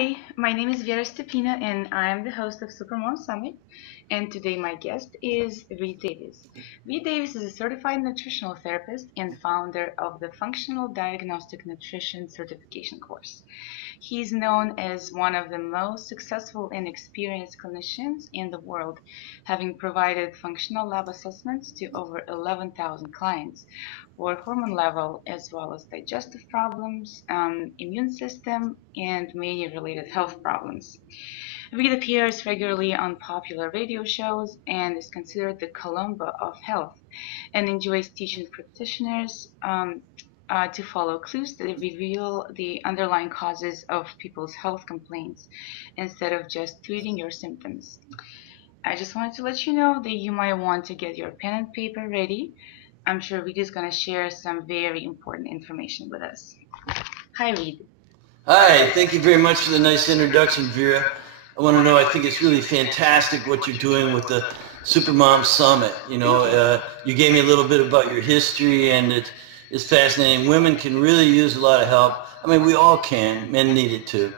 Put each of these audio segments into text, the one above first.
Hi, my name is Vera Stepina and I'm the host of Supermom Summit. And today my guest is Reed Davis. Reed Davis is a certified nutritional therapist and founder of the Functional Diagnostic Nutrition certification course. He's known as one of the most successful and experienced clinicians in the world, having provided functional lab assessments to over 11,000 clients for hormone level as well as digestive problems, immune system, and many related health problems. Reed appears regularly on popular radio shows and is considered the Columba of health and enjoys teaching practitioners to follow clues that reveal the underlying causes of people's health complaints instead of just treating your symptoms. I just wanted to let you know that you might want to get your pen and paper ready. I'm sure Reed is going to share some very important information with us. Hi, Reed. Hi, thank you very much for the nice introduction, Vera. I want to know, I think it's really fantastic what you're doing with the Supermom Summit. You gave me a little bit about your history, and it's fascinating. Women can really use a lot of help. I mean, we all can. Men need it too.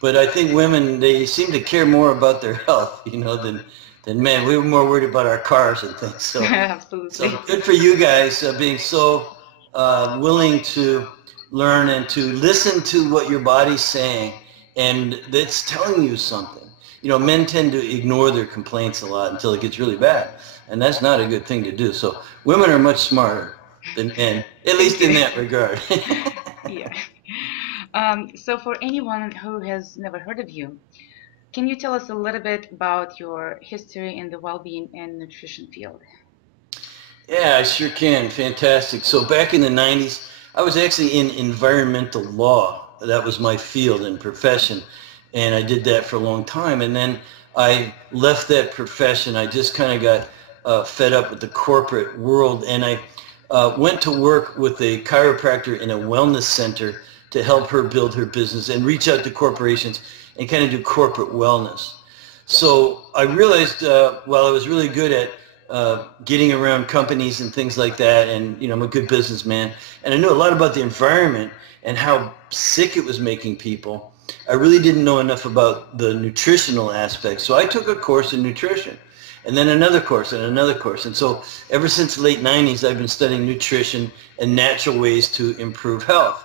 But I think women, they seem to care more about their health, than men. We were more worried about our cars and things. So, Absolutely. So good for you guys being so willing to learn and to listen to what your body's saying, and that's telling you something. Men tend to ignore their complaints a lot until it gets really bad, and that's not a good thing to do. So women are much smarter than men, at least in that regard. Yeah. So for anyone who has never heard of you, can you tell us a little bit about your history in the well-being and nutrition field? Yeah, I sure can. Fantastic. So back in the 90s, I was actually in environmental law. That was my field and profession, and I did that for a long time. And then I left that profession. I just kind of got fed up with the corporate world, and I went to work with a chiropractor in a wellness center to help her build her business and reach out to corporations and kind of do corporate wellness. So I realized while I was really good at getting around companies and things like that, and I'm a good businessman, and I knew a lot about the environment and how sick it was making people, I really didn't know enough about the nutritional aspect. So I took a course in nutrition, and then another course and another course. And so ever since the late 90s, I've been studying nutrition and natural ways to improve health.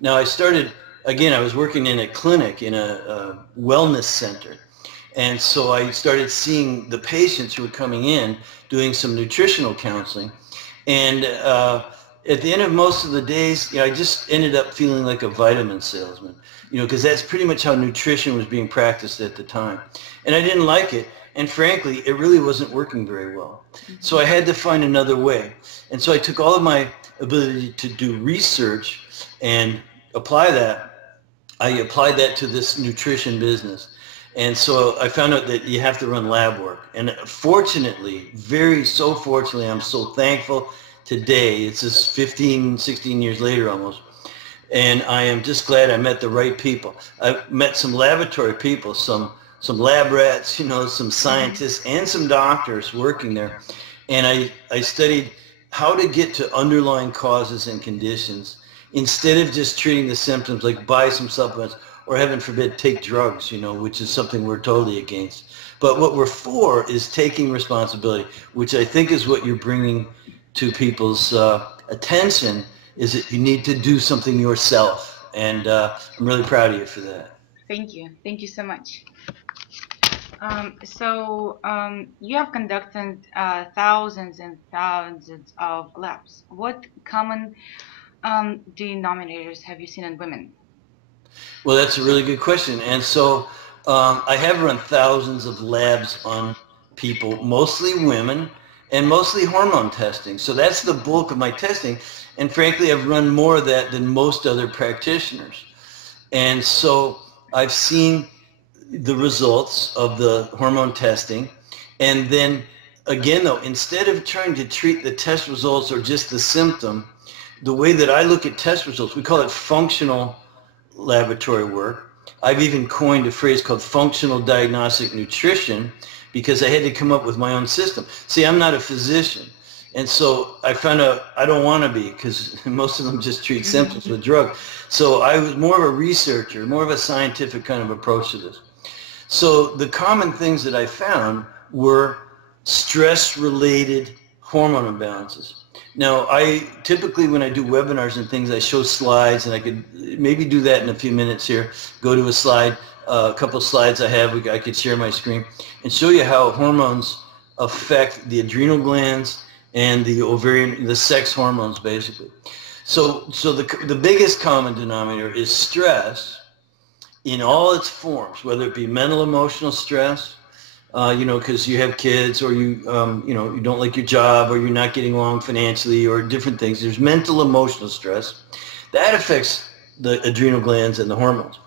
Now I started, again, I was working in a clinic, in a wellness center. And so I started seeing the patients who were coming in, doing some nutritional counseling. And at the end of most of the days, I just ended up feeling like a vitamin salesman, because that's pretty much how nutrition was being practiced at the time. And I didn't like it. And frankly, it really wasn't working very well. So I had to find another way. And so I took all of my ability to do research and apply that. I applied that to this nutrition business. And so I found out that you have to run lab work. And fortunately, so fortunately, I'm so thankful today. It's just 15, 16 years later almost. And I am just glad I met the right people. I met some laboratory people, some lab rats, some scientists and some doctors working there. And I studied how to get to underlying causes and conditions instead of just treating the symptoms, like buy some supplements, or heaven forbid, take drugs, which is something we're totally against. But what we're for is taking responsibility, which I think is what you're bringing to people's attention, is that you need to do something yourself. And I'm really proud of you for that. Thank you. Thank you so much. You have conducted thousands and thousands of labs. What common denominators have you seen in women? Well, that's a really good question. And so I have run thousands of labs on people, mostly women, and mostly hormone testing. So that's the bulk of my testing. And frankly, I've run more of that than most other practitioners. And so I've seen the results of the hormone testing. And then again, though, instead of trying to treat the test results or just the symptom, the way that I look at test results, we call it functional laboratory work. I've even coined a phrase called Functional Diagnostic Nutrition because I had to come up with my own system. See, I'm not a physician, And so I found out I don't want to be, because most of them just treat symptoms with drugs. So I was more of a researcher, more of a scientific kind of approach to this. So the common things that I found were stress-related hormone imbalances. Now, I typically, when I do webinars and things, I show slides, and I could maybe do that in a few minutes here. Go to a slide, a couple of slides I have. I could share my screen and show you how hormones affect the adrenal glands and the ovarian, the sex hormones, basically. So the biggest common denominator is stress in all its forms, whether it be mental, emotional stress, because you have kids, or you don't like your job, or you're not getting along financially, or different things. There's mental, emotional stress. That affects the adrenal glands and the hormones.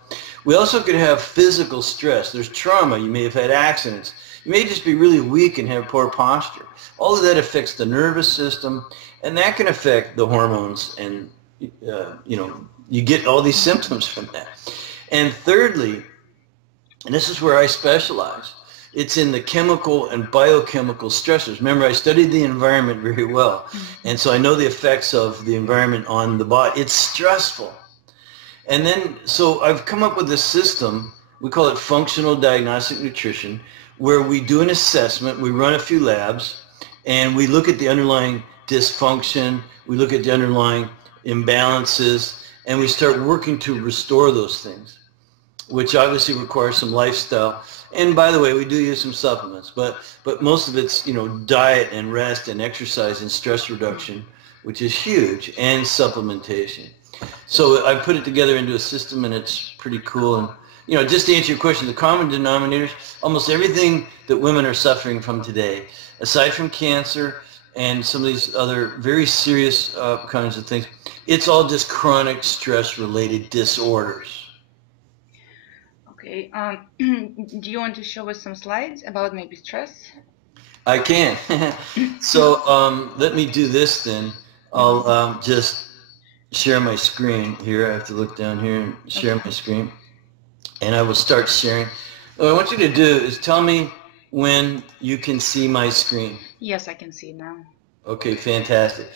We also could have physical stress. There's trauma. You may have had accidents. You may just be really weak and have poor posture. All of that affects the nervous system, and that can affect the hormones, and you get all these symptoms from that. And thirdly, and this is where I specialize, it's in the chemical and biochemical stressors. Remember, I studied the environment very well, and so I know the effects of the environment on the body. It's stressful. And then, so I've come up with this system, we call it Functional Diagnostic Nutrition, where we do an assessment, we run a few labs, and we look at the underlying dysfunction, we look at the underlying imbalances, and we start working to restore those things, which obviously requires some lifestyle. And by the way, we do use some supplements, but most of it's, diet and rest and exercise and stress reduction, which is huge, and supplementation. So I put it together into a system, and it's pretty cool. And just to answer your question, the common denominators, almost everything that women are suffering from today, aside from cancer and some of these other very serious kinds of things, it's all just chronic stress-related disorders. Okay. Do you want to show us some slides about maybe stress? I can. So let me do this then. I'll just share my screen here. I have to look down here and share my screen. And I will start sharing. What I want you to do is tell me when you can see my screen. Yes, I can see it now. Okay, fantastic.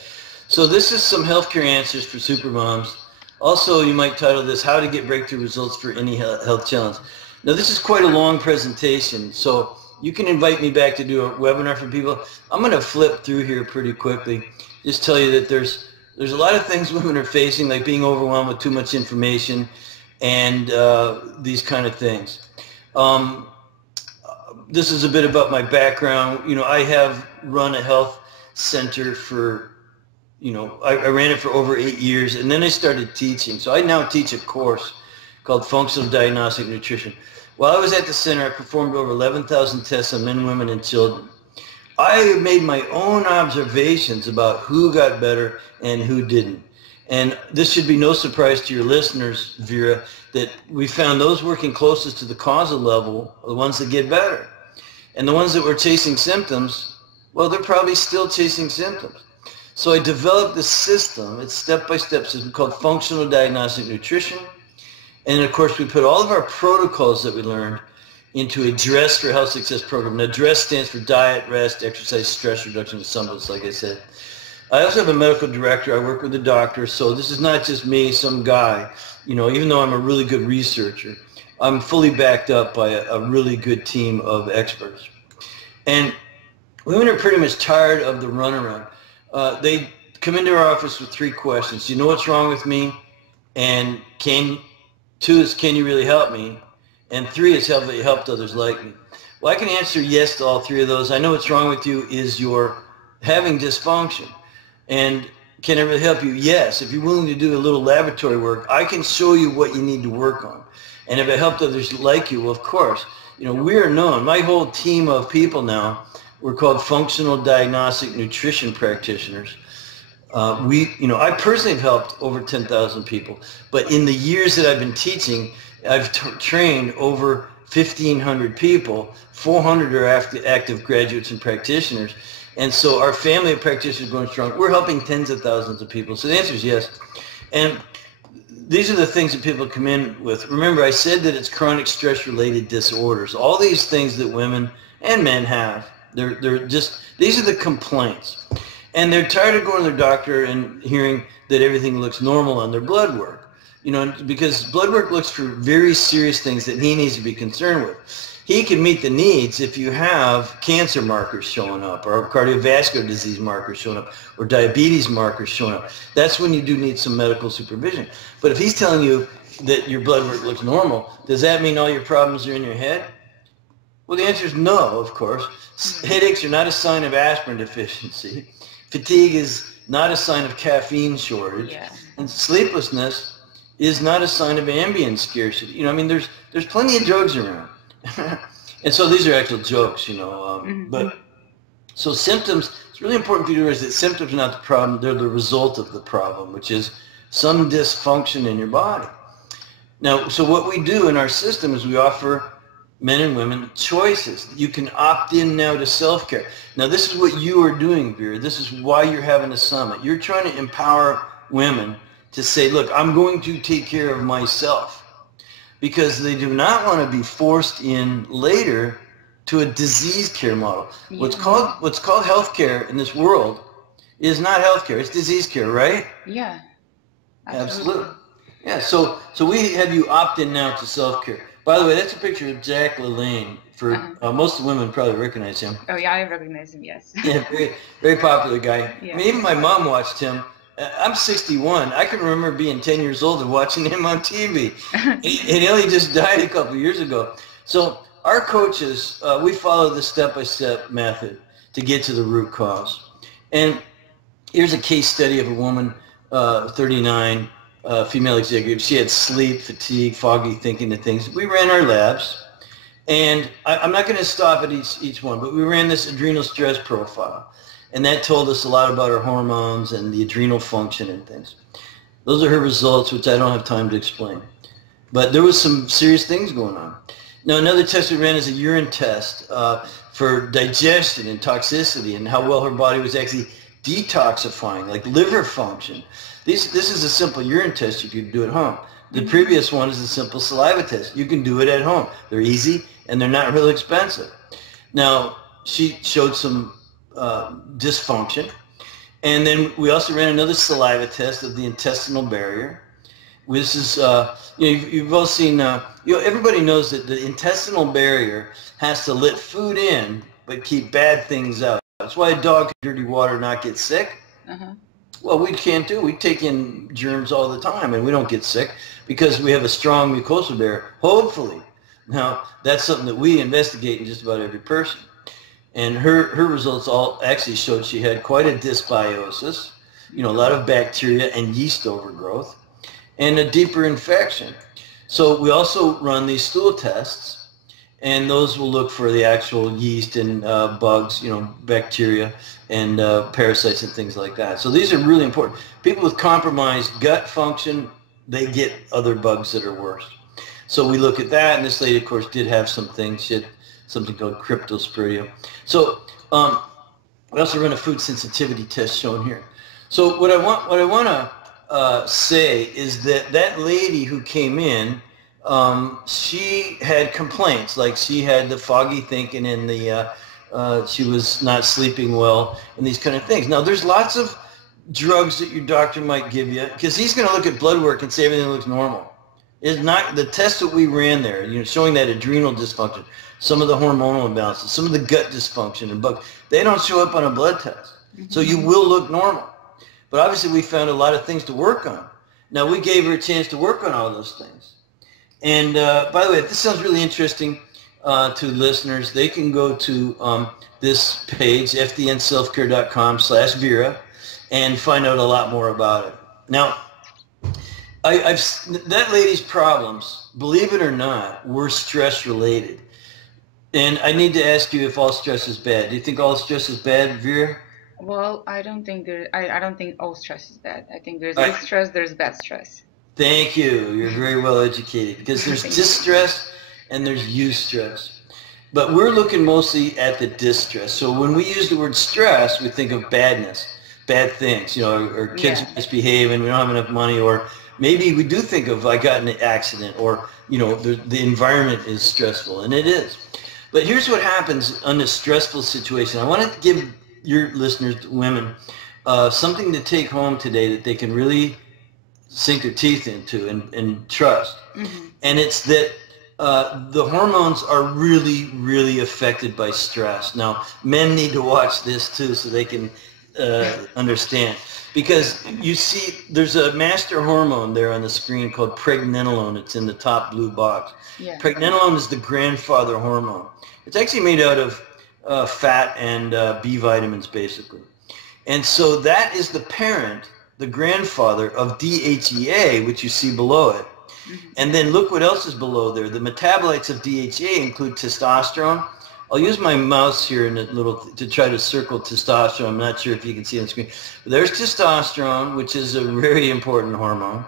So this is some healthcare answers for supermoms. Also, you might title this, How to Get Breakthrough Results for Any Health Challenge. Now, this is quite a long presentation, so you can invite me back to do a webinar for people. I'm going to flip through here pretty quickly. Just tell you that there's a lot of things women are facing, like being overwhelmed with too much information and these kind of things. This is a bit about my background. I have run a health center for, I ran it for over 8 years, and then I started teaching. So I now teach a course called Functional Diagnostic Nutrition. While I was at the center, I performed over 11,000 tests on men, women, and children. I made my own observations about who got better and who didn't. And this should be no surprise to your listeners, Vera, that we found those working closest to the causal level are the ones that get better. And the ones that were chasing symptoms, well, they're probably still chasing symptoms. So I developed this system, it's step-by-step system called Functional Diagnostic Nutrition. And of course, we put all of our protocols that we learned into a DRESS for Health Success program. Now, DRESS stands for Diet, Rest, Exercise, Stress Reduction, and Supplements, like I said. I also have a medical director. I work with a doctor, so this is not just me, some guy. Even though I'm a really good researcher, I'm fully backed up by a really good team of experts. And women are pretty much tired of the runaround. They come into our office with 3 questions. Do you know what's wrong with me? And 2 is, can you really help me? And 3 is, have you helped others like me? Well, I can answer yes to all 3 of those. I know what's wrong with you is you're having dysfunction. And can I really help you? Yes. If you're willing to do a little laboratory work, I can show you what you need to work on. And if it helped others like you, well, of course. We are known. My whole team of people now, we're called Functional Diagnostic Nutrition Practitioners. I personally have helped over 10,000 people. But in the years that I've been teaching, I've trained over 1,500 people. 400 are active graduates and practitioners. And so our family of practitioners is going strong. We're helping tens of thousands of people. So the answer is yes. And these are the things that people come in with. Remember, I said that it's chronic stress-related disorders. All these things that women and men have, they're just, these are the complaints. And they're tired of going to their doctor and hearing that everything looks normal on their blood work. You know, because blood work looks for very serious things that he needs to be concerned with. He can meet the needs if you have cancer markers showing up, or cardiovascular disease markers showing up, or diabetes markers showing up. That's when you do need some medical supervision. But if he's telling you that your blood work looks normal, does that mean all your problems are in your head? Well, the answer is no, of course. Headaches are not a sign of aspirin deficiency. Fatigue is not a sign of caffeine shortage. Yeah. And sleeplessness is not a sign of Ambien scarcity. You know, I mean, there's plenty of drugs around. And so these are actual jokes, you know. But so symptoms, it's really important for you to realize that symptoms are not the problem. They're the result of the problem, which is some dysfunction in your body. Now, so what we do in our system is we offer men and women choices. You can opt in now to self-care. Now, this is what you are doing, Vera. This is why you're having a summit. You're trying to empower women to say, look, I'm going to take care of myself, because they do not want to be forced in later to a disease care model. Yeah. What's called healthcare in this world is not healthcare. It's disease care, right? Yeah. Absolutely. Yeah. So we have you opt in now to self-care. By the way, that's a picture of Jack LaLanne. For most of the women probably recognize him. Oh yeah, I recognize him. Yes. Yeah, very, very popular guy. Yeah. I mean, even my mom watched him. I'm 61. I can remember being 10 years old and watching him on TV. And he only just died a couple of years ago. So our coaches, we follow the step-by-step method to get to the root cause. And here's a case study of a woman, 39, female executive. She had sleep, fatigue, foggy thinking and things. We ran our labs. And I'm not going to stop at each one, but we ran this adrenal stress profile. And that told us a lot about her hormones and the adrenal function and things. Those are her results, which I don't have time to explain. But there was some serious things going on. Now, another test we ran is a urine test for digestion and toxicity and how well her body was actually detoxifying, like liver function. This is a simple urine test you can do at home. The previous one is a simple saliva test. You can do it at home. They're easy and they're not really expensive. Now, she showed some dysfunction. And then we also ran another saliva test of the intestinal barrier. This is, you've all seen, everybody knows that the intestinal barrier has to let food in but keep bad things out. That's why a dog can dirty water not get sick. Well, we can't do. We take in germs all the time and we don't get sick because we have a strong mucosal barrier, hopefully. Now, that's something that we investigate in just about every person. And her results all actually showed she had quite a dysbiosis, a lot of bacteria and yeast overgrowth, and a deeper infection. So we also run these stool tests, and those will look for the actual yeast and bugs, bacteria and parasites and things like that. So these are really important. People with compromised gut function, they get other bugs that are worse. So we look at that, and this lady, of course, did have some things. She had something called cryptosporidium. So we also run a food sensitivity test shown here. So what I want to say is that lady who came in, she had complaints, like she had the foggy thinking and she was not sleeping well and these kind of things. Now there's lots of drugs that your doctor might give you because he's going to look at blood work and say everything looks normal. It's not the test that we ran there, showing that adrenal dysfunction, some of the hormonal imbalances, some of the gut dysfunction and bugs. They don't show up on a blood test. So you will look normal. But obviously we found a lot of things to work on. Now we gave her a chance to work on all those things. And by the way, if this sounds really interesting to listeners, they can go to this page, fdnselfcare.com/Vera, and find out a lot more about it. Now, that lady's problems, believe it or not, were stress related. And I need to ask you if all stress is bad. Do you think all stress is bad, Vera? Well, I don't think I don't think all stress is bad. I think there's good stress, there's bad stress. Thank you. You're very well educated because there's distress and there's eustress. But we're looking mostly at the distress. So when we use the word stress, we think of badness, bad things, or kids misbehaving, we don't have enough money, or maybe we do think of I got in an accident, or the environment is stressful, and it is. But here's what happens in a stressful situation. I want to give your listeners, women, something to take home today that they can really sink their teeth into and trust. Mm-hmm. And it's that the hormones are really, really affected by stress. Now, men need to watch this too so they can understand. Because you see, there's a master hormone there on the screen called pregnenolone. It's in the top blue box. Yeah. Pregnenolone is the grandfather hormone. It's actually made out of fat and B vitamins, basically. And so that is the parent, the grandfather of DHEA, which you see below it. Mm-hmm. And then look what else is below there. The metabolites of DHEA include testosterone. I'll use my mouse here in a little to try to circle testosterone. I'm not sure if you can see on the screen. But there's testosterone, which is a very important hormone.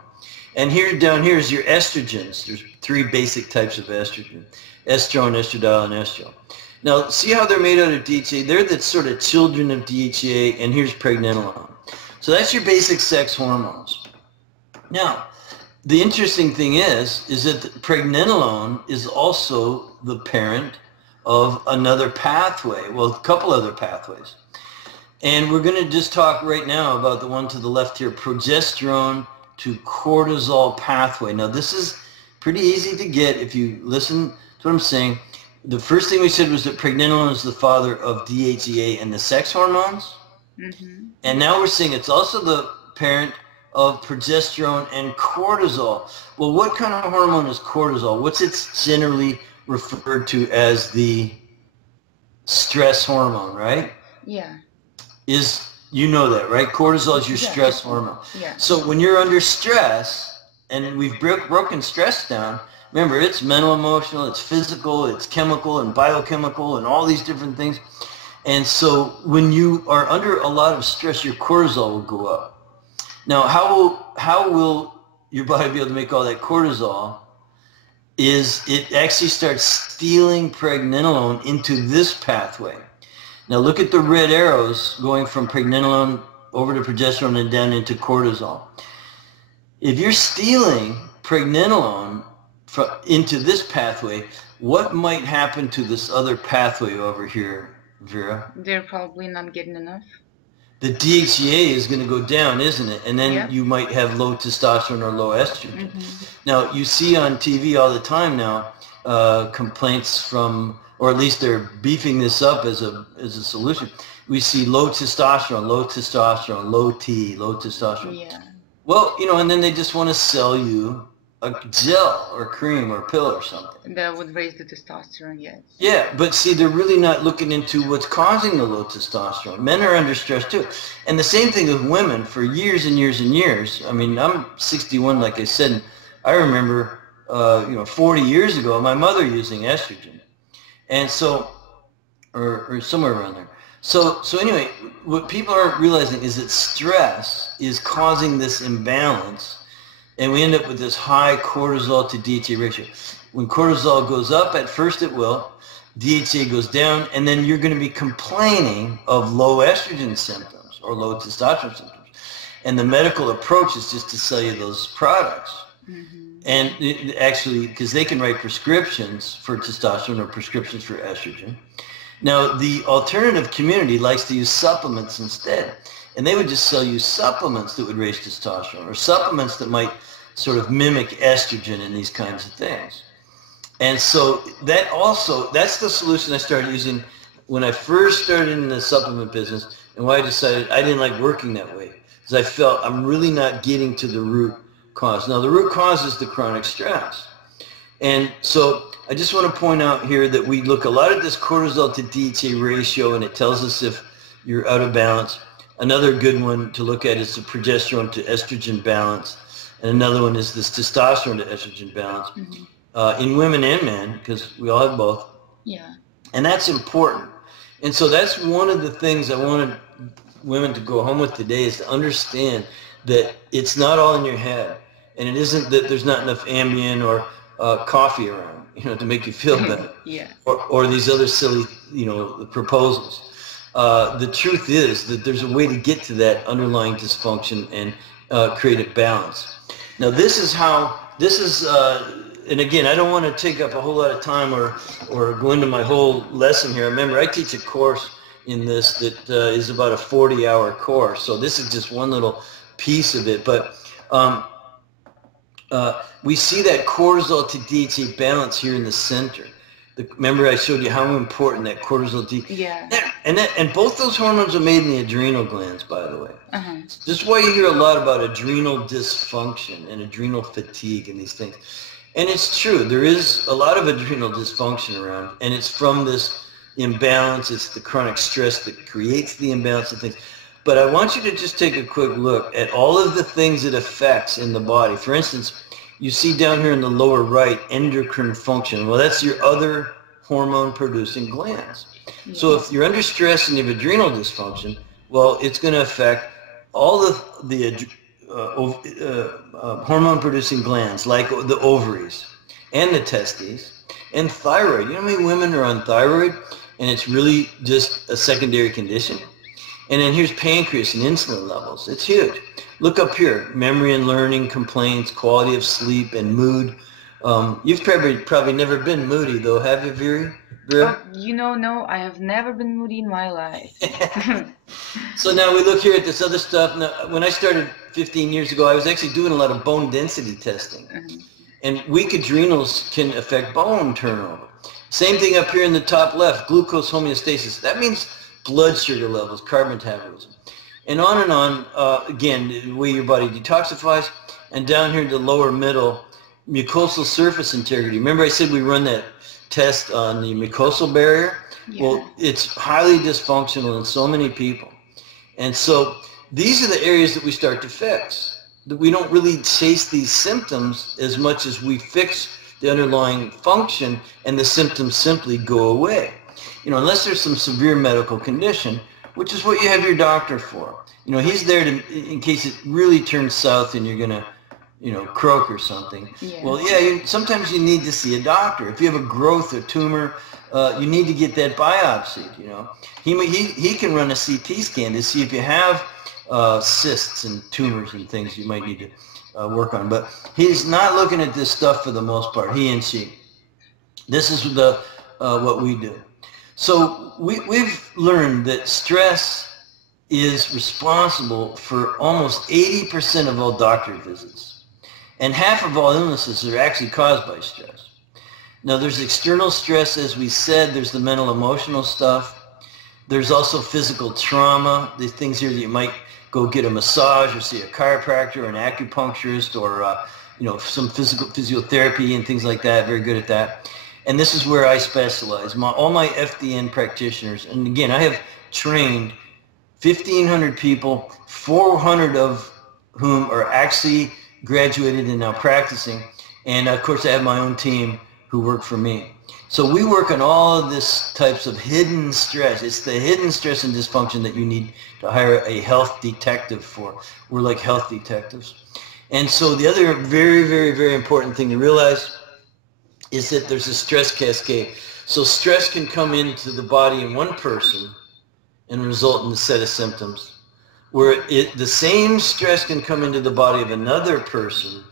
And here down here is your estrogens. There's 3 basic types of estrogen: estrone, estradiol, and estrol. Now, see how they're made out of DHEA? They're the sort of children of DHEA, and here's pregnenolone. So that's your basic sex hormones. Now, the interesting thing is that pregnenolone is also the parent of another pathway, well, a couple other pathways. And we're going to just talk right now about the one to the left here, progesterone to cortisol pathway. Now, this is pretty easy to get if you listen to what I'm saying. The first thing we said was that pregnenolone is the father of DHEA and the sex hormones. Mm-hmm. And now we're saying it's also the parent of progesterone and cortisol. Well, what kind of hormone is cortisol? What's it generally referred to as? The stress hormone, right? Yeah. You know that, right? Cortisol is your stress hormone. Yeah. So when you're under stress, and we've broken stress down, remember, it's mental, emotional, it's physical, it's chemical and biochemical and all these different things. And so when you are under a lot of stress, your cortisol will go up. Now, how will your body be able to make all that cortisol? Is it actually starts stealing pregnenolone into this pathway. Now look at the red arrows going from pregnenolone over to progesterone and down into cortisol. If you're stealing pregnenolone into this pathway, what might happen to this other pathway over here, Vera? They're probably not getting enough. The DHEA is going to go down, isn't it? And then you might have low testosterone or low estrogen. Mm-hmm. Now, you see on TV all the time now complaints from, or at least they're beefing this up as a solution. We see low testosterone, low testosterone. Yeah. Well, and then they just want to sell you a gel or cream or pill or something. That would raise the testosterone, yes. Yeah, but see, they're really not looking into what's causing the low testosterone. Men are under stress too. And the same thing with women for years and years and years. I mean, I'm 61, like I said, and I remember, 40 years ago, my mother using estrogen. And so, or somewhere around there. So anyway, what people aren't realizing is that stress is causing this imbalance. And we end up with this high cortisol to DHEA ratio. When cortisol goes up, at first it will, DHEA goes down, and then you're going to be complaining of low estrogen symptoms or low testosterone symptoms. And the medical approach is just to sell you those products. Mm-hmm. And actually, because they can write prescriptions for testosterone or prescriptions for estrogen. Now, the alternative community likes to use supplements instead. And they would just sell you supplements that would raise testosterone or supplements that might sort of mimic estrogen and these kinds of things. And so that's the solution I started using when I first started in the supplement business, and why I decided I didn't like working that way, because I felt I'm really not getting to the root cause. Now, the root cause is the chronic stress. And so I just want to point out here that we look a lot at this cortisol to DHEA ratio, and it tells us if you're out of balance. Another good one to look at is the progesterone to estrogen balance. And another one is this testosterone to estrogen balance. Mm-hmm. In women and men, because we all have both. Yeah. And that's important. And so that's one of the things I wanted women to go home with today, is to understand that it's not all in your head. And it isn't that there's not enough Ambien or coffee around, to make you feel better. Yeah. Or these other silly, proposals. The truth is that there's a way to get to that underlying dysfunction and create a balance. Now, and again, I don't want to take up a whole lot of time or go into my whole lesson here. Remember, I teach a course in this that is about a 40-hour course. So this is just one little piece of it. But we see that cortisol to DHA balance here in the center. Remember I showed you how important that cortisol Yeah. And both those hormones are made in the adrenal glands, by the way. This is why you hear a lot about adrenal dysfunction and adrenal fatigue and these things. And it's true, there is a lot of adrenal dysfunction around, and it's from this imbalance. It's the chronic stress that creates the imbalance of things. But I want you to just take a quick look at all of the things it affects in the body. For instance, you see down here in the lower right, endocrine function. Well, that's your other hormone-producing glands. Yeah. So if you're under stress and you have adrenal dysfunction, well, it's going to affect all of the hormone-producing glands, like the ovaries and the testes and thyroid. You know how many women are on thyroid, and it's really just a secondary condition? And then here's pancreas and insulin levels. It's huge. Look up here, memory and learning complaints, quality of sleep, and mood. You've probably never been moody, though, have you, Vera? No, I have never been moody in my life. So now we look here at this other stuff. Now, when I started 15 years ago, I was actually doing a lot of bone density testing. And weak adrenals can affect bone turnover. Same thing up here in the top left, glucose homeostasis. That means blood sugar levels, carb metabolism. And on, again, the way your body detoxifies. And down here in the lower middle, mucosal surface integrity. Remember I said we run that test on the mucosal barrier? Yeah. Well, it's highly dysfunctional in so many people. And so these are the areas that we start to fix. That we don't really chase these symptoms as much as we fix the underlying function, and the symptoms simply go away. You know, unless there's some severe medical condition, which is what you have your doctor for. You know, he's there to, in case it really turns south and you're going to, you know, croak or something. Yeah. Well, yeah, sometimes you need to see a doctor. If you have a growth or tumor, you need to get that biopsied, you know. He can run a CT scan to see if you have cysts and tumors and things you might need to work on. But he's not looking at this stuff for the most part, he and she. This is what we do. So we've learned that stress is responsible for almost 80% of all doctor visits. And half of all illnesses are actually caused by stress. Now there's external stress, as we said. There's the mental emotional stuff. There's also physical trauma. These things here that you might go get a massage or see a chiropractor or an acupuncturist or you know, some physiotherapy and things like that. Very good at that. And this is where I specialize. All my FDN practitioners, and again, I have trained 1,500 people, 400 of whom are actually graduated and now practicing. And of course, I have my own team who work for me. So we work on all of this types of hidden stress. It's the hidden stress and dysfunction that you need to hire a health detective for. We're like health detectives. And so the other very, very, very important thing to realize is that there's a stress cascade. So stress can come into the body in one person and result in a set of symptoms, where the same stress can come into the body of another person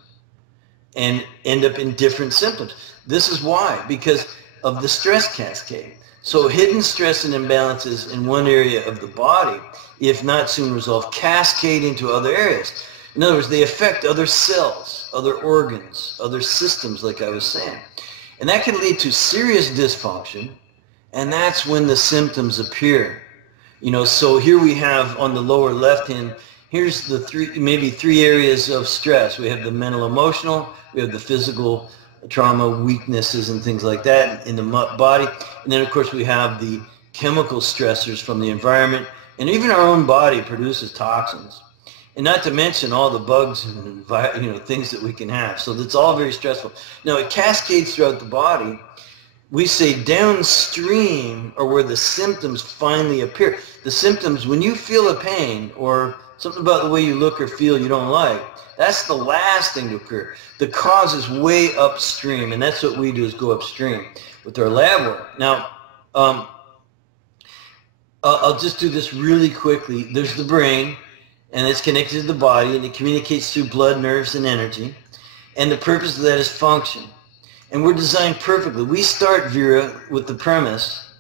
and end up in different symptoms. This is why, because of the stress cascade. So hidden stress and imbalances in one area of the body, if not soon resolved, cascade into other areas. In other words, they affect other cells, other organs, other systems, like I was saying. And that can lead to serious dysfunction, and that's when the symptoms appear. You know, so here we have on the lower left hand, here's the maybe three areas of stress. We have the mental emotional, we have the physical trauma, weaknesses and things like that in the body. And then of course we have the chemical stressors from the environment, and even our own body produces toxins. And not to mention all the bugs and things that we can have. So that's all very stressful. Now it cascades throughout the body. We say downstream are where the symptoms finally appear. The symptoms, when you feel a pain or something about the way you look or feel you don't like, that's the last thing to occur. The cause is way upstream, and that's what we do, is go upstream with our lab work. Now, I'll just do this really quickly. There's the brain, and it's connected to the body, and it communicates through blood, nerves, and energy. And the purpose of that is function. And we're designed perfectly. We start, Vera, with the premise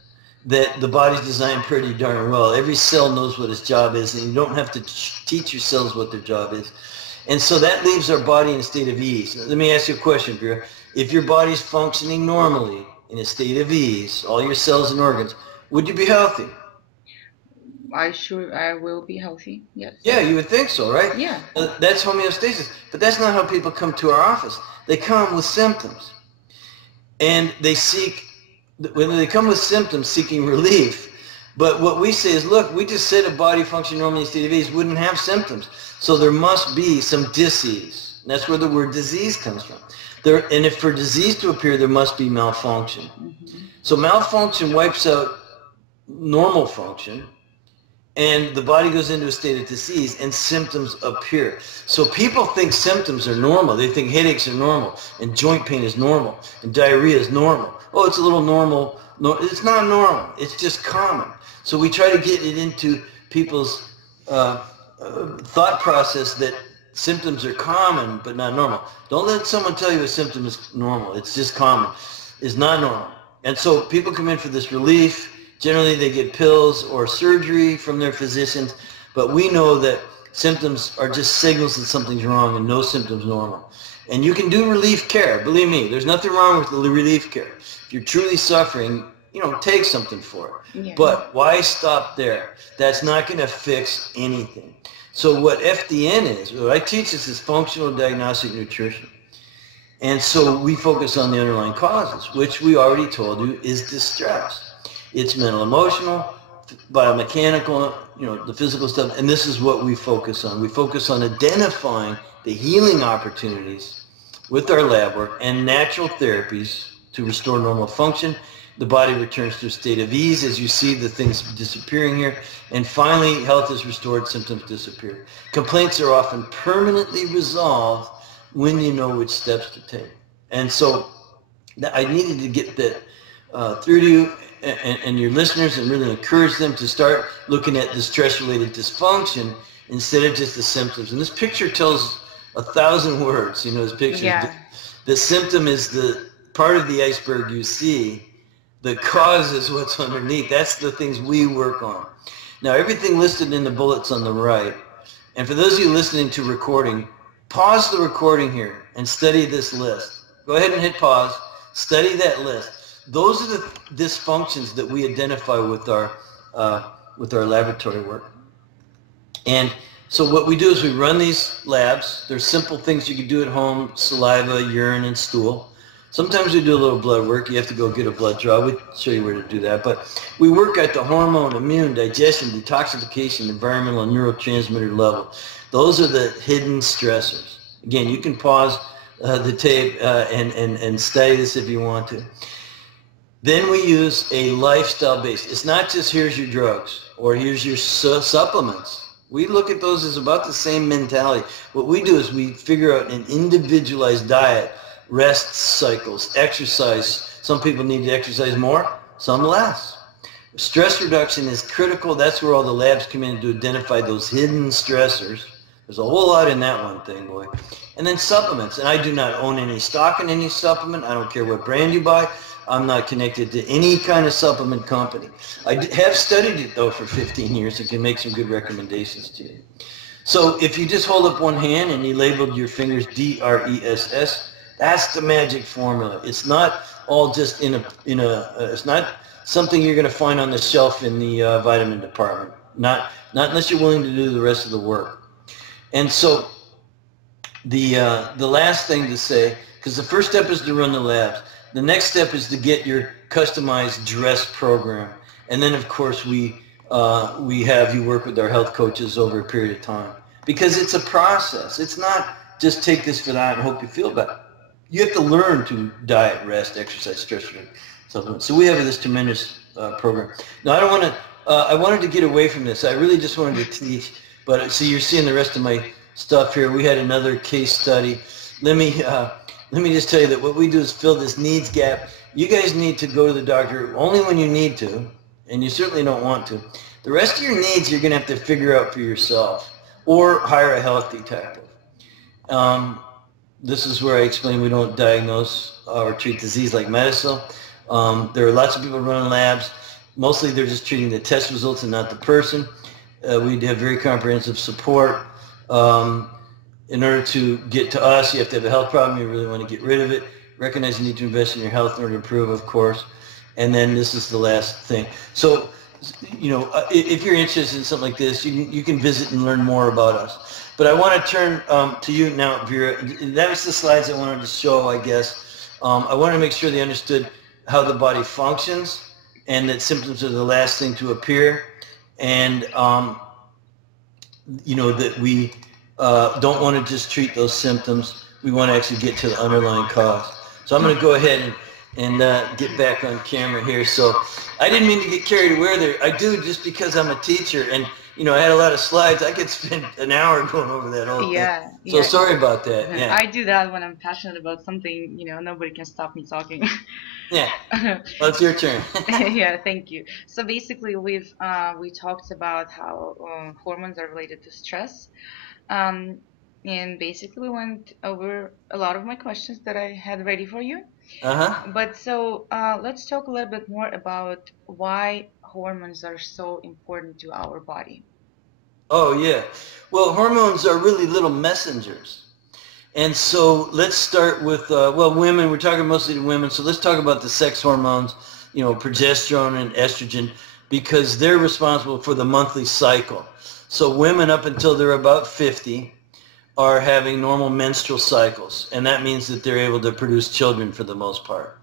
that the body's designed pretty darn well. Every cell knows what its job is, and you don't have to teach your cells what their job is. And so that leaves our body in a state of ease. Let me ask you a question, Vera. If your body's functioning normally in a state of ease, all your cells and organs, would you be healthy? I will be healthy, yes. Yeah, you would think so, right? Yeah. That's homeostasis. But that's not how people come to our office. They come with symptoms. And when they come with symptoms seeking relief, but what we say is, look, we just said a body functioning normally in a state of ease wouldn't have symptoms. So there must be some disease. And that's where the word disease comes from. And if for disease to appear, there must be malfunction. Mm-hmm. So malfunction wipes out normal function, and the body goes into a state of disease, and symptoms appear. So people think symptoms are normal. They think headaches are normal, and joint pain is normal, and diarrhea is normal. Oh, it's a little normal. No, it's not normal. It's just common. So we try to get it into people's thought process that symptoms are common but not normal. Don't let someone tell you a symptom is normal. It's just common. It's not normal. And so people come in for this relief. Generally, they get pills or surgery from their physicians, but we know that symptoms are just signals that something's wrong and no symptoms normal. And you can do relief care. Believe me, there's nothing wrong with the relief care. If you're truly suffering, take something for it. Yeah. But why stop there? That's not going to fix anything. So what FDN is, what I teach is Functional Diagnostic Nutrition. And so we focus on the underlying causes, which we already told you is distress. It's mental, emotional, biomechanical, the physical stuff, and this is what we focus on. We focus on identifying the healing opportunities with our lab work and natural therapies to restore normal function. The body returns to a state of ease, as you see the things disappearing here, and finally health is restored, symptoms disappear. Complaints are often permanently resolved when you know which steps to take. And so I needed to get that through to you and your listeners, and really encourage them to start looking at the stress-related dysfunction instead of just the symptoms. And this picture tells 1,000 words. This picture. Yeah. The symptom is the part of the iceberg you see. The cause is what's underneath. That's the things we work on. Now, everything listed in the bullets on the right. And for those of you listening to recording, pause the recording here and study this list. Go ahead and hit pause. Study that list. Those are the dysfunctions that we identify with our laboratory work. And so what we do is we run these labs. There's simple things you can do at home: saliva, urine, and stool. Sometimes we do a little blood work. You have to go get a blood draw. We'll show you where to do that. But we work at the hormone, immune, digestion, detoxification, environmental, and neurotransmitter level. Those are the hidden stressors. Again, you can pause the tape and study this if you want to. Then we use a lifestyle base. It's not just here's your drugs or here's your supplements. We look at those as about the same mentality. What we do is we figure out an individualized diet, rest cycles, exercise. Some people need to exercise more, some less. Stress reduction is critical. That's where all the labs come in to identify those hidden stressors. There's a whole lot in that one thing, boy. And then supplements. And I do not own any stock in any supplement. I don't care what brand you buy. I'm not connected to any kind of supplement company. I have studied it, though, for 15 years and can make some good recommendations to you. So if you just hold up one hand and you labeled your fingers DRESS, that's the magic formula. It's not all just it's not something you're going to find on the shelf in the vitamin department. Not unless you're willing to do the rest of the work. And so the last thing to say, because the first step is to run the labs. The next step is to get your customized dress program. And then, of course, we have you work with our health coaches over a period of time. Because it's a process. It's not just take this for that and hope you feel better. You have to learn to diet, rest, exercise, stress relief, supplements. So we have this tremendous program. Now, I wanted to get away from this. I really just wanted to teach. But see, you're seeing the rest of my stuff here. We had another case study. Let me just tell you that what we do is fill this needs gap. You guys need to go to the doctor only when you need to, and you certainly don't want to. The rest of your needs you're going to have to figure out for yourself, or hire a healthy tech. This is where I explain we don't diagnose or treat disease like medicine. There are lots of people running labs, Mostly they're just treating the test results and not the person. We have very comprehensive support. In order to get to us, you have to have a health problem. You really want to get rid of it. Recognize you need to invest in your health in order to improve, of course. And then this is the last thing. So, if you're interested in something like this, you can visit and learn more about us. But I want to turn to you now, Vera. That was the slides I wanted to show, I guess. I wanted to make sure they understood how the body functions and that symptoms are the last thing to appear. And, that we don't want to just treat those symptoms. We want to actually get to the underlying cause. So I'm going to go ahead and get back on camera here. So I didn't mean to get carried away there. I do, just because I'm a teacher and I had a lot of slides. I could spend an hour going over that whole thing. So sorry about that. Yeah. I do that when I'm passionate about something. Nobody can stop me talking. Yeah. Well, it's your turn. Yeah, thank you. So basically, we talked about how hormones are related to stress. And basically we went over a lot of my questions that I had ready for you. But so let's talk a little bit more about why hormones are so important to our body. Oh, yeah. Well, hormones are really little messengers. And so let's start with, women. We're talking mostly to women. So let's talk about the sex hormones, progesterone and estrogen, because they're responsible for the monthly cycle. So women up until they're about 50 are having normal menstrual cycles, and that means that they're able to produce children for the most part.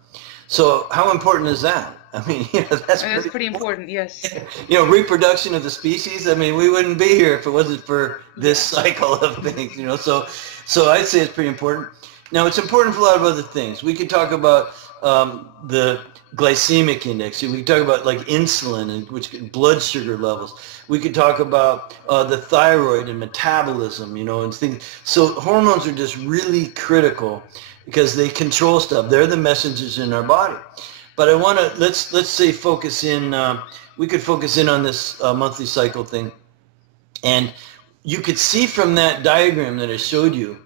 So how important is that? I mean, that's pretty important, yes. Reproduction of the species, I mean, we wouldn't be here if it wasn't for this cycle of things, so I'd say it's pretty important. Now, it's important for a lot of other things. We could talk about the glycemic index. We could talk about like insulin, and blood sugar levels. We could talk about the thyroid and metabolism, and things. So hormones are just really critical because they control stuff. They're the messengers in our body. But I want to let's say focus in. We could focus in on this monthly cycle thing, and you could see from that diagram that I showed you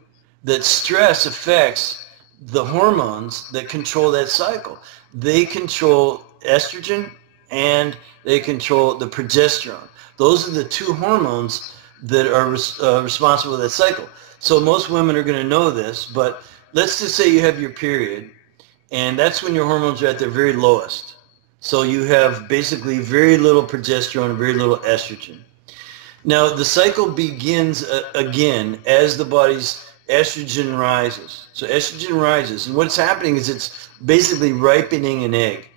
that stress affects the hormones that control that cycle. They control estrogen and they control the progesterone. Those are the two hormones that are responsible for that cycle. So most women are going to know this, but let's just say you have your period, and that's when your hormones are at their very lowest. So you have basically very little progesterone and very little estrogen. Now the cycle begins again as the body's estrogen rises. So estrogen rises, and what's happening is it's basically ripening an egg.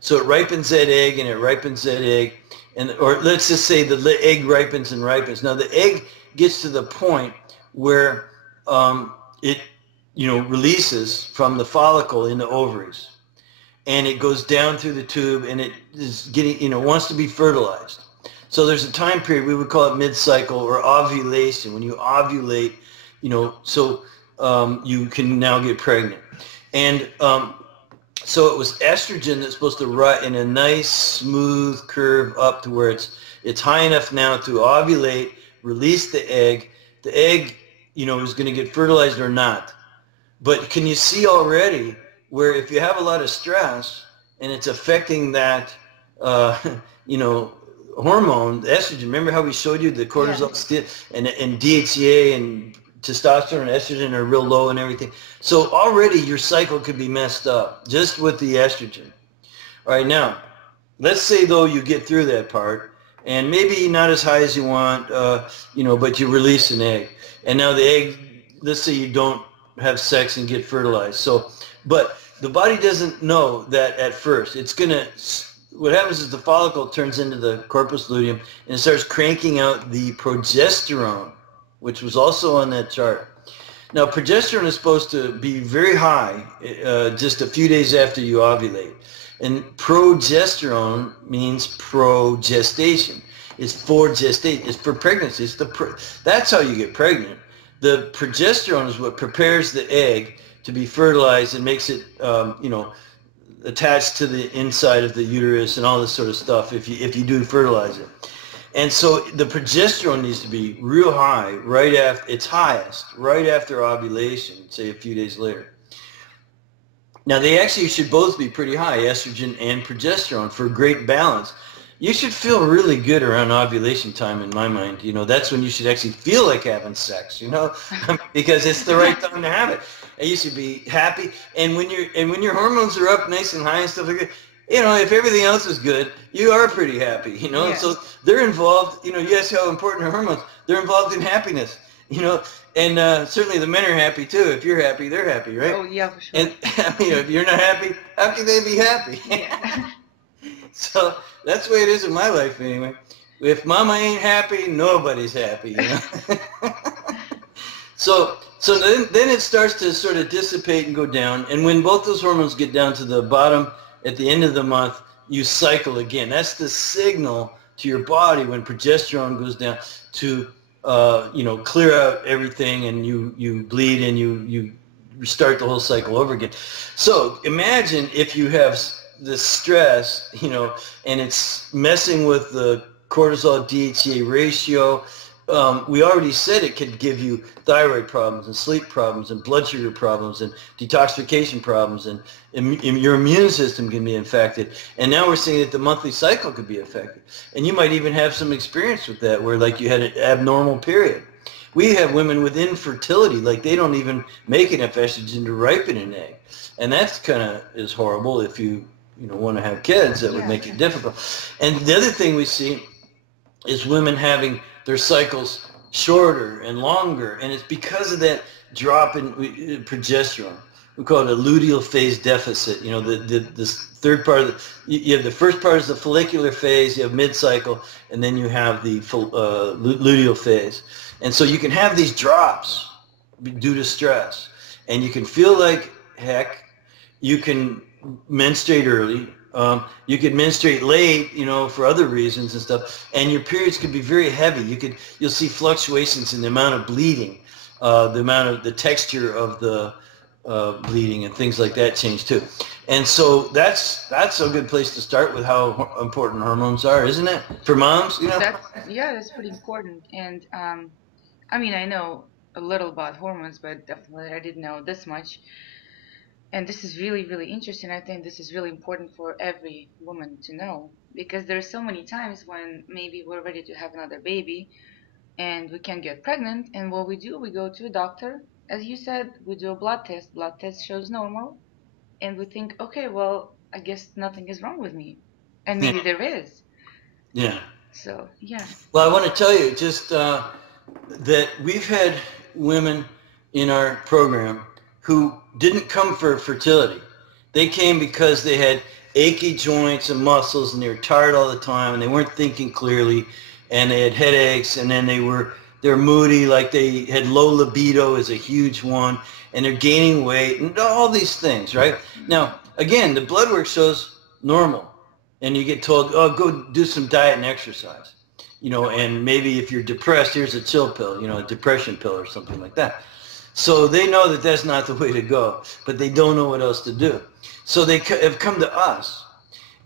So it ripens that egg and it ripens that egg, or let's just say the egg ripens and ripens. Now the egg gets to the point where it releases from the follicle in the ovaries, and it goes down through the tube, and it is getting wants to be fertilized. So there's a time period, we would call it mid-cycle or ovulation, when you ovulate, so you can now get pregnant. And so it was estrogen that's supposed to run in a nice smooth curve up to where it's high enough now to ovulate, release the egg. The egg, is going to get fertilized or not. But can you see already where if you have a lot of stress and it's affecting that, hormone, estrogen, remember how we showed you the cortisol and DHEA and testosterone and estrogen are real low and everything. So already your cycle could be messed up just with the estrogen. All right, now, let's say though you get through that part and maybe not as high as you want, but you release an egg. And now the egg, let's say you don't have sex and get fertilized. So, but the body doesn't know that at first. It's going to, what happens is the follicle turns into the corpus luteum and it starts cranking out the progesterone, which was also on that chart. Now, progesterone is supposed to be very high just a few days after you ovulate. And progesterone means progestation. It's for gestation. It's for pregnancy. That's how you get pregnant. The progesterone is what prepares the egg to be fertilized and makes it, attached to the inside of the uterus and all this sort of stuff if you do fertilize it. And so the progesterone needs to be real high right after its highest, right after ovulation, say a few days later. Now, they actually should both be pretty high, estrogen and progesterone, for great balance. You should feel really good around ovulation time, in my mind. You know, that's when you should actually feel like having sex, you know, because it's the right time to have it. And you should be happy. And when your hormones are up nice and high and stuff like that, you know, if everything else is good, you are pretty happy, you know. Yes. So they're involved, you know, you ask how important are hormones. They're involved in happiness, you know. And certainly the men are happy too. If you're happy, they're happy, right? Oh, yeah, for sure. And I mean, if you're not happy, how can they be happy? Yeah. So that's the way it is in my life anyway. If mama ain't happy, nobody's happy, you know. So then it starts to sort of dissipate and go down. And when both those hormones get down to the bottom at the end of the month, you cycle again. That's the signal to your body when progesterone goes down to you know, clear out everything, and you bleed, and you start the whole cycle over again. So imagine if you have this stress, you know, and it's messing with the cortisol DHEA ratio. We already said it could give you thyroid problems and sleep problems and blood sugar problems and detoxification problems, and your immune system can be infected. And now we're seeing that the monthly cycle could be affected. And you might even have some experience with that, where like you had an abnormal period. We have women with infertility, like they don't even make enough estrogen to ripen an egg. And that's kind of is horrible. If you know, want to have kids, that would make it difficult. And the other thing we see is women having their cycles shorter and longer, and it's because of that drop in progesterone. We call it a luteal phase deficit. You know, this third part of you have the first part is the follicular phase, you have mid-cycle, and then you have the luteal phase. And so you can have these drops due to stress, and you can feel like heck. You can menstruate early. You could menstruate late, you know, for other reasons and stuff, and your periods could be very heavy. You'll see fluctuations in the amount of bleeding, the texture of the bleeding, and things like that change too. And so that's a good place to start with how important hormones are, isn't it, for moms? You know. That's pretty important. And I mean, I know a little about hormones, but definitely I didn't know this much. And this is really, really interesting. I think this is really important for every woman to know, because there are so many times when maybe we're ready to have another baby and we can't get pregnant. And what we do, we go to a doctor. As you said, we do a blood test. Blood test shows normal. And we think, okay, well, I guess nothing is wrong with me. And maybe there is. Yeah. So, yeah. Well, I want to tell you just that we've had women in our program who didn't come for fertility. They came because they had achy joints and muscles, and they were tired all the time, and they weren't thinking clearly, and they had headaches, and then they're moody, like they had low libido is a huge one, and they're gaining weight, and all these things, right? Now, again, the blood work shows normal, and you get told, oh, go do some diet and exercise, you know, and maybe if you're depressed, here's a chill pill, you know, a depression pill or something like that. So they know that that's not the way to go, but they don't know what else to do. So they have come to us,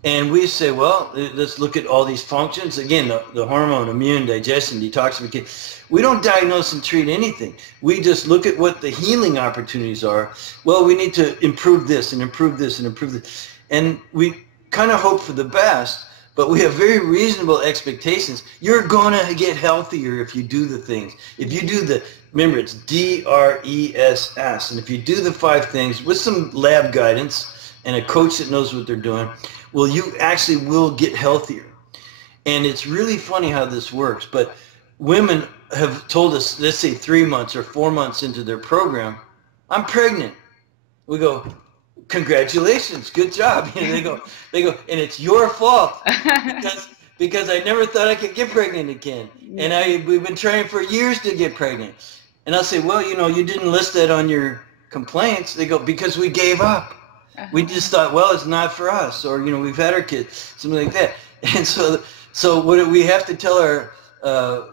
and we say, well, let's look at all these functions. Again, the hormone, immune, digestion, detoxification. We don't diagnose and treat anything. We just look at what the healing opportunities are. Well, we need to improve this and improve this and improve this. And we kind of hope for the best, but we have very reasonable expectations. You're going to get healthier if you do the things. If you do remember, it's DRESS. And if you do the 5 things with some lab guidance and a coach that knows what they're doing, well, you actually will get healthier. And it's really funny how this works. But women have told us, let's say 3 months or 4 months into their program, I'm pregnant. We go, congratulations, good job. You know, they go, and it's your fault because I never thought I could get pregnant again, and we've been trying for years to get pregnant. And I'll say, well, you know, you didn't list that on your complaints. They go, because we gave up. We just thought, well, it's not for us, or you know, we've had our kids, something like that. And so what we have to tell our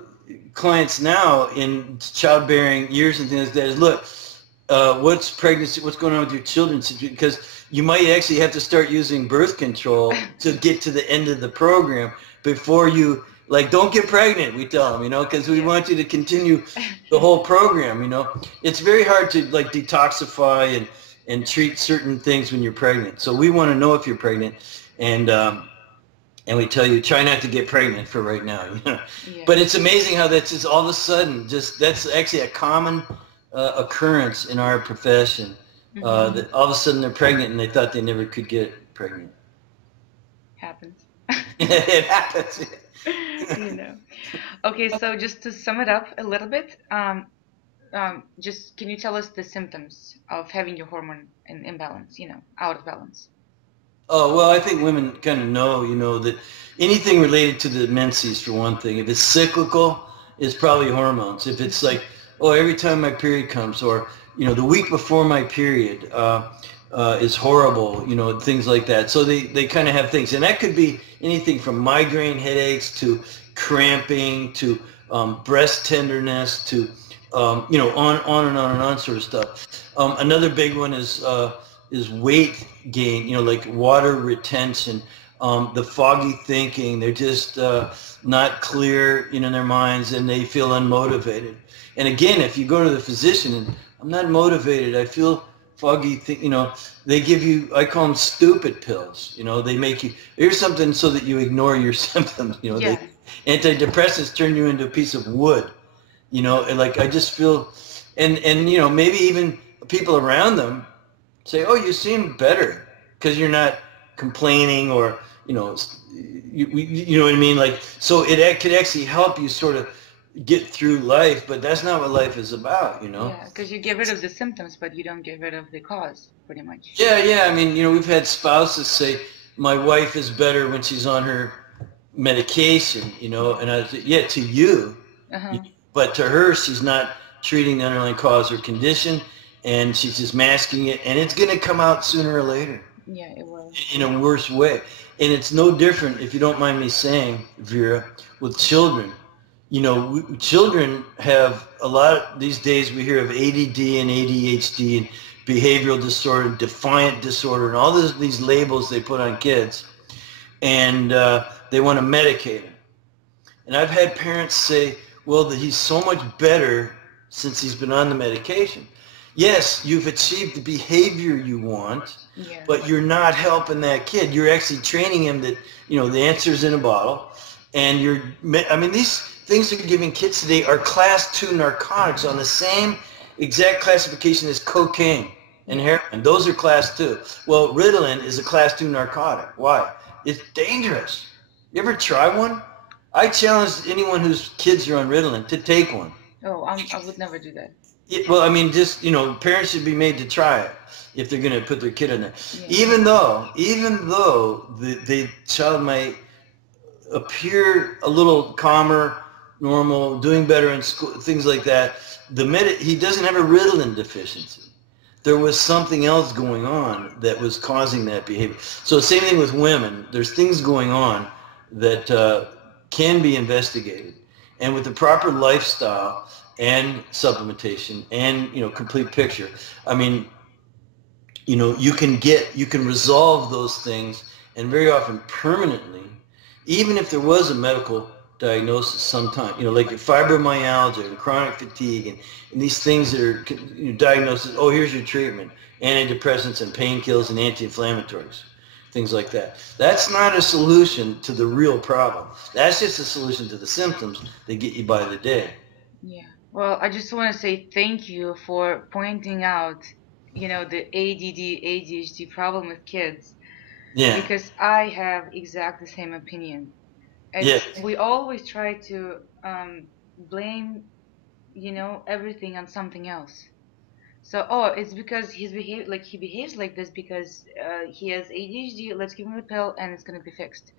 clients now in childbearing years and things like that is, look, what's pregnancy, what's going on with your children, because you might actually have to start using birth control to get to the end of the program before you, like, don't get pregnant, we tell them, you know, because we want you to continue the whole program, you know. It's very hard to, like, detoxify and treat certain things when you're pregnant. So we want to know if you're pregnant, and we tell you try not to get pregnant for right now. Yeah. But it's amazing how that's just all of a sudden that's actually a common occurrence in our profession. That all of a sudden they're pregnant and they thought they never could get pregnant. Happens. It happens. Okay, so just to sum it up a little bit, just can you tell us the symptoms of having your hormone in imbalance, out of balance? Oh, well, I think women kind of know, that anything related to the menses, for one thing, if it's cyclical, it's probably hormones. If it's like, oh, every time my period comes, or, the week before my period is horrible, things like that. So they kind of have things. And that could be anything from migraine headaches to cramping to breast tenderness to, on and on and on sort of stuff. Another big one is weight gain, like water retention, the foggy thinking. They're just not clear, in their minds, and they feel unmotivated. And again, if you go to the physician and I'm not motivated, I feel foggy, they give you, I call them stupid pills. They make you, here's something so that you ignore your symptoms. Yeah. Antidepressants turn you into a piece of wood. And like I just feel, and maybe even people around them say, oh, you seem better because you're not complaining, or you know what I mean, like, so it could actually help you sort of get through life, but that's not what life is about. Yeah, because you get rid of the symptoms, but you don't get rid of the cause, pretty much. Yeah, I mean, we've had spouses say, my wife is better when she's on her medication, and I say, yeah, to you, but to her, she's not treating the underlying cause or condition, and she's just masking it, and it's going to come out sooner or later. Yeah, it will. In a worse way. And it's no different, if you don't mind me saying, Vera, with children. Children have a lot, these days we hear of ADD and ADHD and behavioral disorder, defiant disorder, and all these labels they put on kids. And they want to medicate him. And I've had parents say, well, that he's so much better since he's been on the medication. Yes, you've achieved the behavior you want, but you're not helping that kid. You're actually training him that, the answer's in a bottle. And these things they're giving kids today are class 2 narcotics on the same exact classification as cocaine and heroin. Those are class 2. Well, Ritalin is a class 2 narcotic. Why? It's dangerous. You ever try one? I challenge anyone whose kids are on Ritalin to take one. Oh, I would never do that. Well, I mean, just, parents should be made to try it if they're going to put their kid in there. Yeah. Even though the child might appear a little calmer, normal, doing better in school, things like that, he doesn't have a Ritalin deficiency. There was something else going on that was causing that behavior. So same thing with women. There's things going on that can be investigated. And with the proper lifestyle and supplementation and, complete picture, I mean, you can resolve those things, and very often permanently, even if there was a medical diagnosis sometime, like fibromyalgia and chronic fatigue and these things that are diagnosed as, oh, here's your treatment, antidepressants and painkillers and anti-inflammatories, things like that. That's not a solution to the real problem. That's just a solution to the symptoms that get you by the day. Yeah. Well, I just want to say thank you for pointing out, the ADD, ADHD problem with kids. Yeah. Because I have exactly the same opinion. We always try to blame, everything on something else. So, it's because he behaves like this because he has ADHD. Let's give him a pill and it's going to be fixed.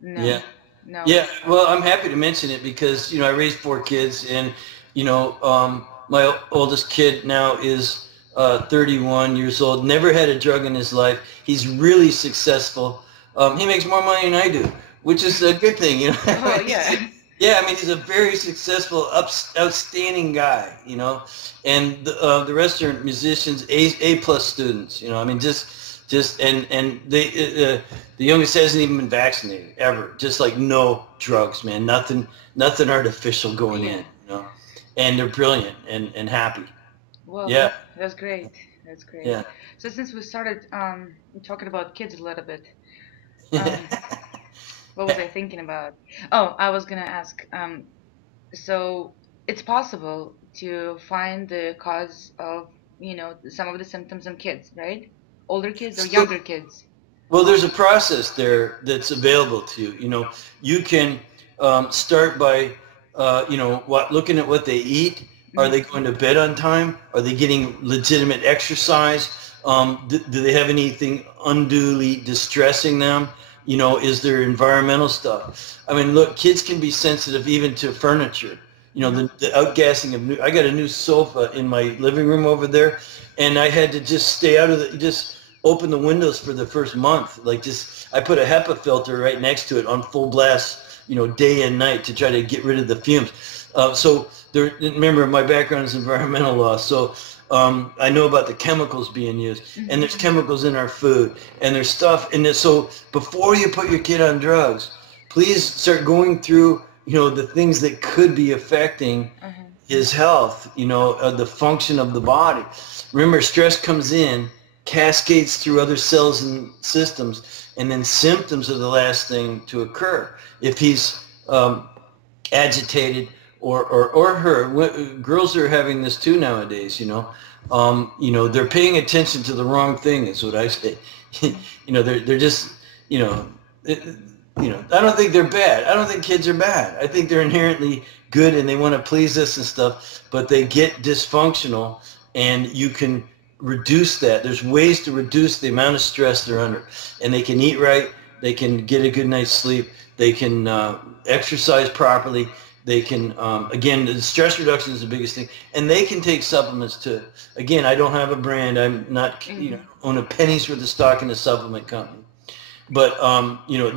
No. Yeah. No. Yeah. Well, I'm happy to mention it because, I raised 4 kids, and, my oldest kid now is 31 years old, never had a drug in his life. He's really successful. He makes more money than I do, which is a good thing, Oh, yeah. Yeah, I mean, he's a very successful, outstanding guy, and the rest are musicians, A+ students, I mean, and they, the youngest hasn't even been vaccinated ever, just like no drugs, man, nothing artificial going in, and they're brilliant and happy. Well, yeah, that's great. That's great. Yeah. So since we started talking about kids a little bit, um, what was I thinking about? Oh, I was gonna ask. So it's possible to find the cause of, some of the symptoms in kids, right? Older kids or So, younger kids? well, there's a process there that's available to you. You know, you can start by, looking at what they eat. Are Hmm. they going to bed on time? Are they getting legitimate exercise? Do they have anything unduly distressing them? You know, is there environmental stuff? I mean, look, kids can be sensitive even to furniture. You know, Hmm. the outgassing of I got a new sofa in my living room over there, and I had to just stay out of just open the windows for the first month. Like I put a HEPA filter right next to it on full blast, you know, day and night to try to get rid of the fumes. So there, remember, my background is environmental law, so I know about the chemicals being used, and Hmm. there's chemicals in our food, and there's stuff in this. So before you put your kid on drugs, please start going through, you know, the things that could be affecting Uh-huh. his health, you know, the function of the body. Remember, stress comes in, cascades through other cells and systems, and then symptoms are the last thing to occur. If he's agitated or her, girls are having this too nowadays, they're paying attention to the wrong thing is what I say. You know, they're just, you know, it, I don't think they're bad. I don't think kids are bad. I think they're inherently good and they want to please us and stuff, but they get dysfunctional, and you can reduce that. There's ways to reduce the amount of stress they're under, and they can eat right. They can get a good night's sleep. They can exercise properly. They can, again, the stress reduction is the biggest thing, and they can take supplements too. Again, I don't have a brand. I'm not, Hmm. own a penny's worth of stock in a supplement company. But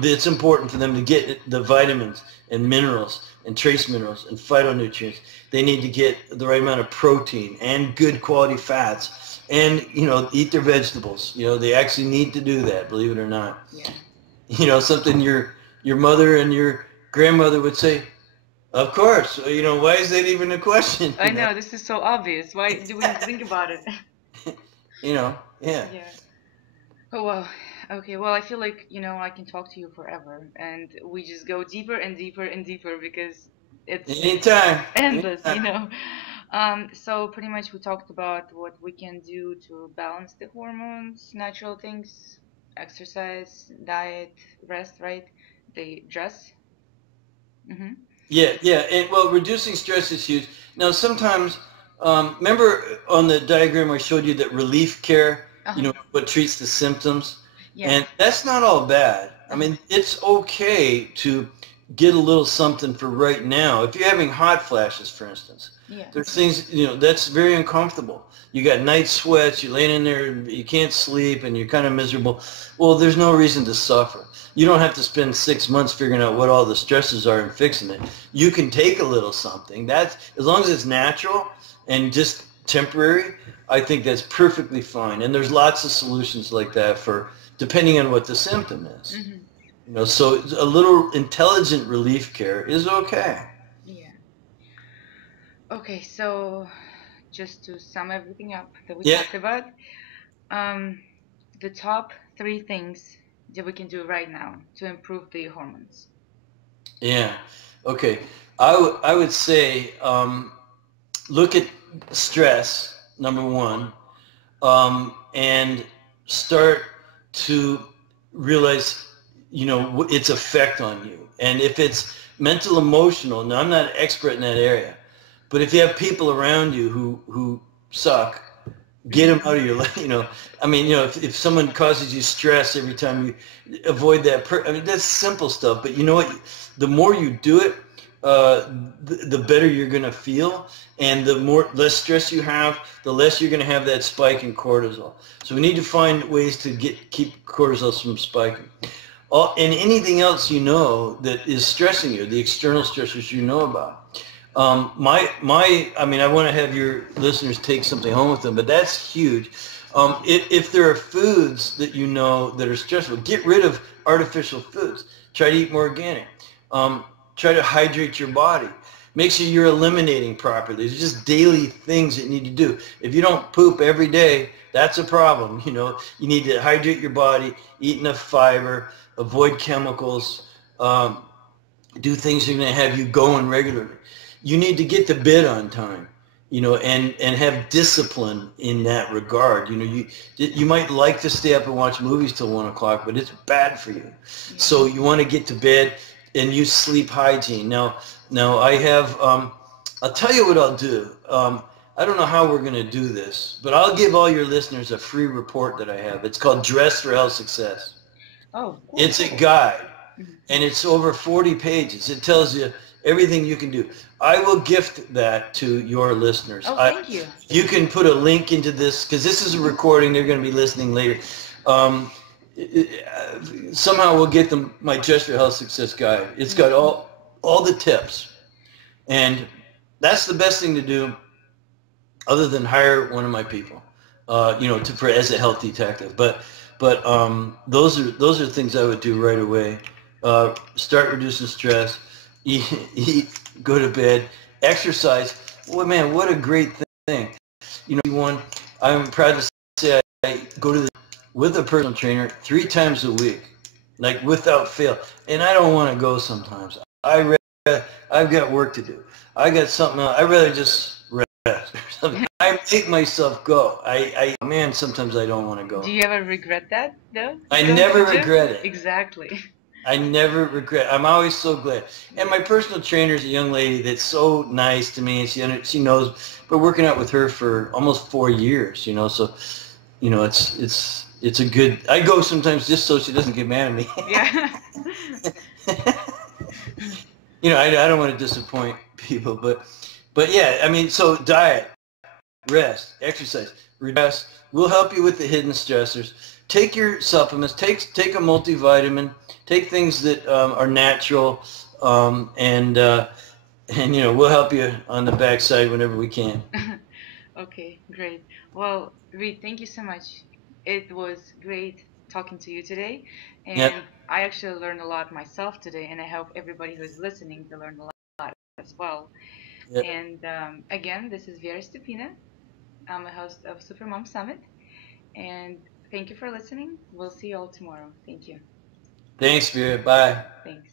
it's important for them to get the vitamins and minerals and trace minerals and phytonutrients. They need to get the right amount of protein and good quality fats, and eat their vegetables. They actually need to do that, believe it or not. Yeah. Something your mother and your grandmother would say, of course. Why is that even a question? I know, this is so obvious. Why do we think about it? Yeah. Yeah. Oh, well, okay. Well, I feel like, I can talk to you forever, and we just go deeper and deeper and deeper because it's Anytime. endless, Anytime. So pretty much we talked about what we can do to balance the hormones, natural things, exercise, diet, rest, right? The dress. Mm-hmm. Yeah. And well, reducing stress is huge. Now, sometimes, remember on the diagram I showed you that relief care, Uh-huh. what treats the symptoms, Yeah. and that's not all bad. I Uh-huh. mean, it's okay to get a little something for right now. If you're having hot flashes, for instance, Yeah. there's things, that's very uncomfortable. You got night sweats, you're laying in there, you can't sleep, and you're kind of miserable. Well, there's no reason to suffer. You don't have to spend 6 months figuring out what all the stresses are and fixing it. You can take a little something. That's, as long as it's natural and just temporary, I think that's perfectly fine. And there's lots of solutions like that for depending on what the symptom is. Mm-hmm. So a little intelligent relief care is okay. Yeah. Okay, so just to sum everything up that we Yeah. talked about, um, the top three things that we can do right now to improve the hormones. Yeah. Okay. I would say look at stress, number one, and start to realize, its effect on you. And if it's mental, emotional, now I'm not an expert in that area, but if you have people around you who suck, get them Mm-hmm. out of your life. I mean, if someone causes you stress every time you avoid that. I mean, that's simple stuff. But you know what? The more you do it, the better you're going to feel, and the less stress you have, the less you're going to have that spike in cortisol. So we need to find ways to keep cortisol from spiking. And anything else that is stressing you, the external stressors you know about. I mean, I want to have your listeners take something home with them, but that's huge. If there are foods that that are stressful, get rid of artificial foods. Try to eat more organic. Try to hydrate your body. Make sure you're eliminating properly. There's just daily things that you need to do. If you don't poop every day, that's a problem. You know, you need to hydrate your body, eat enough fiber, avoid chemicals, do things that are going to have you going regularly. You need to get to bed on time, you know, and have discipline in that regard. You know, you might like to stay up and watch movies till 1 o'clock, but it's bad for you. So you want to get to bed and use sleep hygiene. Now I have, I'll tell you what I'll do. I don't know how we're going to do this, but I'll give all your listeners a free report that I have. It's called Dress for Health Success. Oh, cool. It's a guide, and it's over 40 pages. It tells you everything you can do. I will gift that to your listeners. Oh, thank you. You can put a link into this, because this is a recording. They're going to be listening later. Somehow we'll get them my Dress for Health Success guide. It's got all the tips, and that's the best thing to do, other than hire one of my people, you know, as a health detective. But those are things I would do right away. Start reducing stress, eat, go to bed, exercise. Well, man, what a great thing. You know, I'm proud to say I go to with a personal trainer 3 times a week, like without fail. And I don't want to go sometimes. I've got work to do. I got something else. I'd rather just rest or something. I make myself go. Man, sometimes I don't want to go. Do you ever regret that, though? I never regret it. Exactly. I never regret. I'm always so glad. And my personal trainer is a young lady that's so nice to me, and she knows. Been working out with her for almost 4 years, you know. So, you know, it's a good. I go sometimes just so she doesn't get mad at me. Yeah. You know, I don't want to disappoint people, but yeah, I mean, so diet, rest, exercise, rest will help you with the hidden stressors. Take your supplements. Take a multivitamin. Take things that are natural, and you know, we'll help you on the backside whenever we can. Okay, great. Well, Reed, thank you so much. It was great talking to you today, and Yep. I actually learned a lot myself today, and I hope everybody who's listening to learn a lot as well. Yep. And again, this is Vera Stepina. I'm a host of Supermom Summit, and thank you for listening. We'll see you all tomorrow. Thank you. Thanks, Vera. Bye. Thanks.